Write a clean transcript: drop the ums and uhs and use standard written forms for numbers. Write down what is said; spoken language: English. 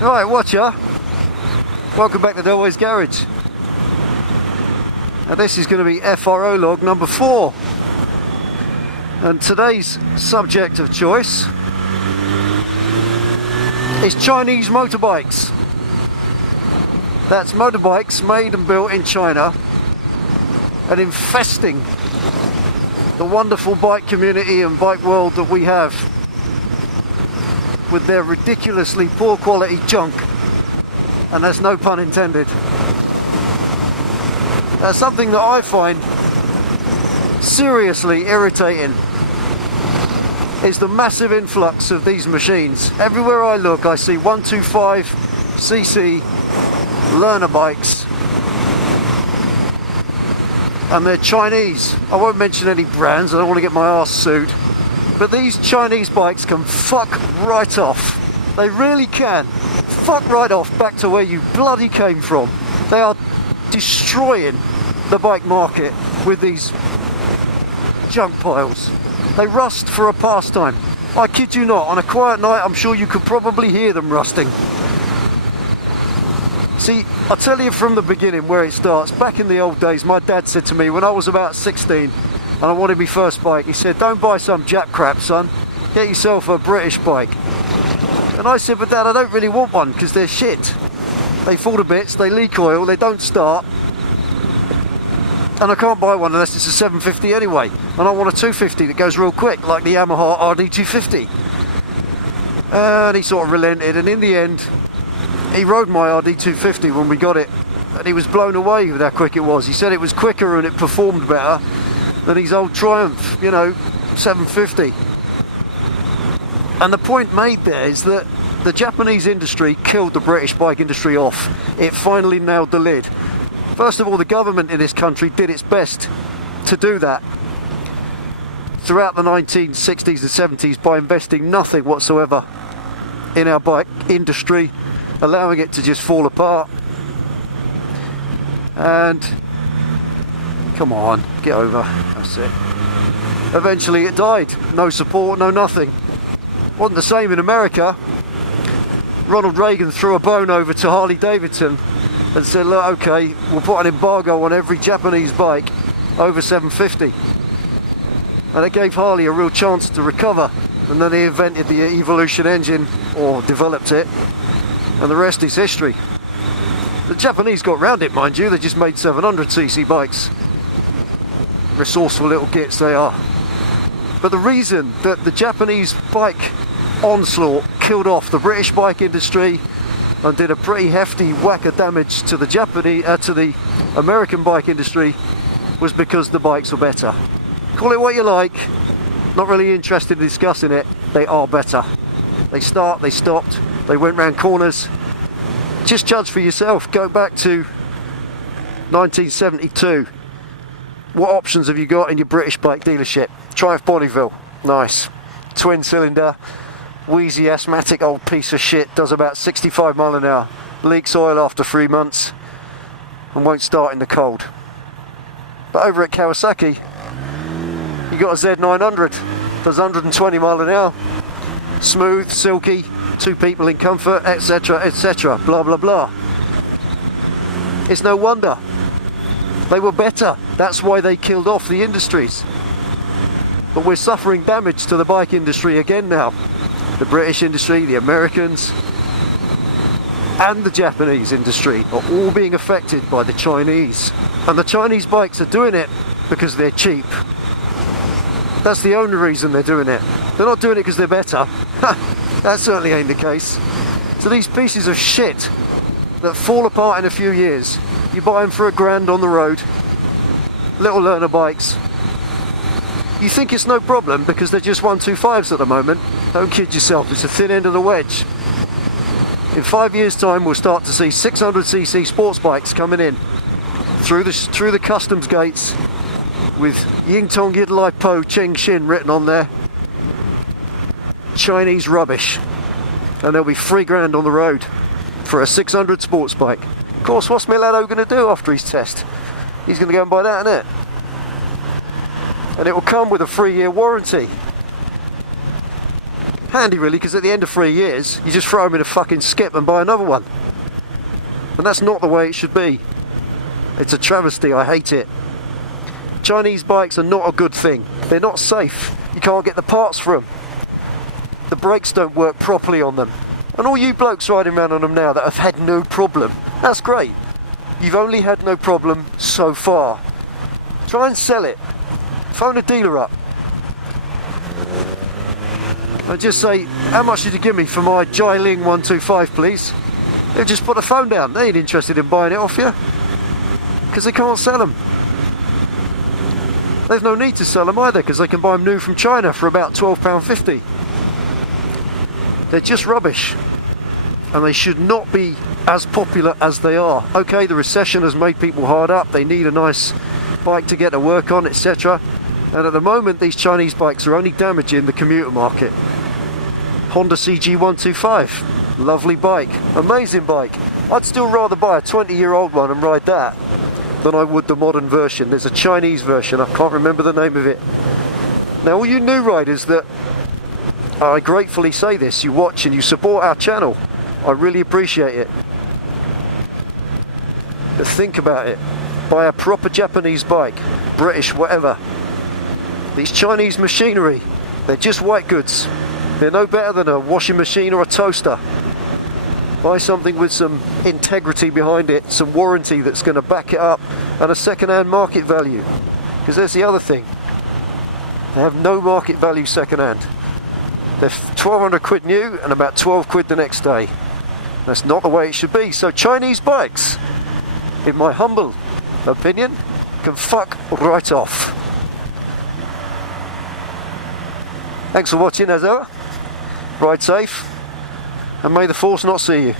Right, watcher. Welcome back to Delboy's Garage. Now this is going to be FRO log number 4. And today's subject of choice is Chinese motorbikes. That's motorbikes made and built in China and infesting the wonderful bike community and bike world that we have with their ridiculously poor quality junk, and that's no pun intended. That's something that I find seriously irritating, is the massive influx of these machines. Everywhere I look I see 125cc learner bikes, and they're Chinese. I won't mention any brands, I don't want to get my arse sued, but these Chinese bikes can fuck right off. They really can. Fuck right off back to where you bloody came from. They are destroying the bike market with these junk piles. They rust for a pastime. I kid you not, on a quiet night I'm sure you could probably hear them rusting. See, I'll tell you from the beginning where it starts. Back in the old days, my dad said to me when I was about 16 and I wanted my first bike, he said, don't buy some Jap crap, son, get yourself a British bike. And I said, but Dad, I don't really want one because they're shit. They fall to bits, they leak oil, they don't start, and I can't buy one unless it's a 750 anyway, and I want a 250 that goes real quick like the Yamaha RD250. And he sort of relented, and in the end he rode my RD250 when we got it, and he was blown away with how quick it was. He said it was quicker and it performed better than his old Triumph, you know, 750. And the point made there is that the Japanese industry killed the British bike industry off. It finally nailed the lid. First of all, the government in this country did its best to do that throughout the 1960s and 70s by investing nothing whatsoever in our bike industry, allowing it to just fall apart. And come on, get over, that's it. Eventually it died. No support, no nothing. Wasn't the same in America. Ronald Reagan threw a bone over to Harley Davidson and said, look, okay, we'll put an embargo on every Japanese bike over 750. And it gave Harley a real chance to recover. And then he invented the Evolution engine, or developed it, and the rest is history. The Japanese got round it, mind you. They just made 700cc bikes. Resourceful little gits they are. But the reason that the Japanese bike onslaught killed off the British bike industry and did a pretty hefty whack of damage to the American bike industry was because the bikes were better. Call it what you like, not really interested in discussing it. They are better. They stopped, they went round corners. Just judge for yourself. Go back to 1972. What options have you got in your British bike dealership? Triumph Bonneville, nice. Twin cylinder, wheezy asthmatic old piece of shit, does about 65 mile an hour, leaks oil after 3 months and won't start in the cold. But over at Kawasaki, you got a Z900, does 120 mile an hour, smooth, silky, 2 people in comfort, etc, etc, blah blah blah. It's no wonder. They were better. That's why they killed off the industries. But we're suffering damage to the bike industry again now. The British industry, the Americans, and the Japanese industry are all being affected by the Chinese. And the Chinese bikes are doing it because they're cheap. That's the only reason they're doing it. They're not doing it because they're better. That certainly ain't the case. So these pieces of shit that fall apart in a few years, you buy them for £1,000 on the road, little learner bikes. You think it's no problem because they're just 125s at the moment. Don't kid yourself, it's the thin end of the wedge. In 5 years' time we'll start to see 600cc sports bikes coming in through the customs gates with Yingtong Yidlai Po Cheng Shin written on there. Chinese rubbish. And there'll be £3,000 on the road for a 600 sports bike. Of course, what's my laddo going to do after his test? He's going to go and buy that, innit? And it will come with a 3-year warranty. Handy really, because at the end of 3 years, you just throw them in a fucking skip and buy another one. And that's not the way it should be. It's a travesty, I hate it. Chinese bikes are not a good thing. They're not safe. You can't get the parts for them. The brakes don't work properly on them. And all you blokes riding around on them now that have had no problem, that's great. You've only had no problem so far. Try and sell it. Phone a dealer up. I just say, how much did you give me for my Jialing 125, please? They'll just put the phone down. They ain't interested in buying it off you, because they can't sell them. They've no need to sell them either, because they can buy them new from China for about £12.50. They're just rubbish, and they should not be as popular as they are. Okay, the recession has made people hard up. They need a nice bike to get to work on, etc. And at the moment, these Chinese bikes are only damaging the commuter market. Honda CG125, lovely bike, amazing bike. I'd still rather buy a 20-year-old one and ride that than I would the modern version. There's a Chinese version, I can't remember the name of it. Now all you new riders that, I gratefully say this, you watch and you support our channel, I really appreciate it. But think about it, buy a proper Japanese bike, British, whatever. These Chinese machinery, they're just white goods. They're no better than a washing machine or a toaster. Buy something with some integrity behind it, some warranty that's going to back it up, and a second-hand market value. Because there's the other thing. They have no market value second-hand. They're 1,200 quid new and about 12 quid the next day. That's not the way it should be. So Chinese bikes, in my humble opinion, can fuck right off. Thanks for watching as ever. Ride safe, and may the force not see you.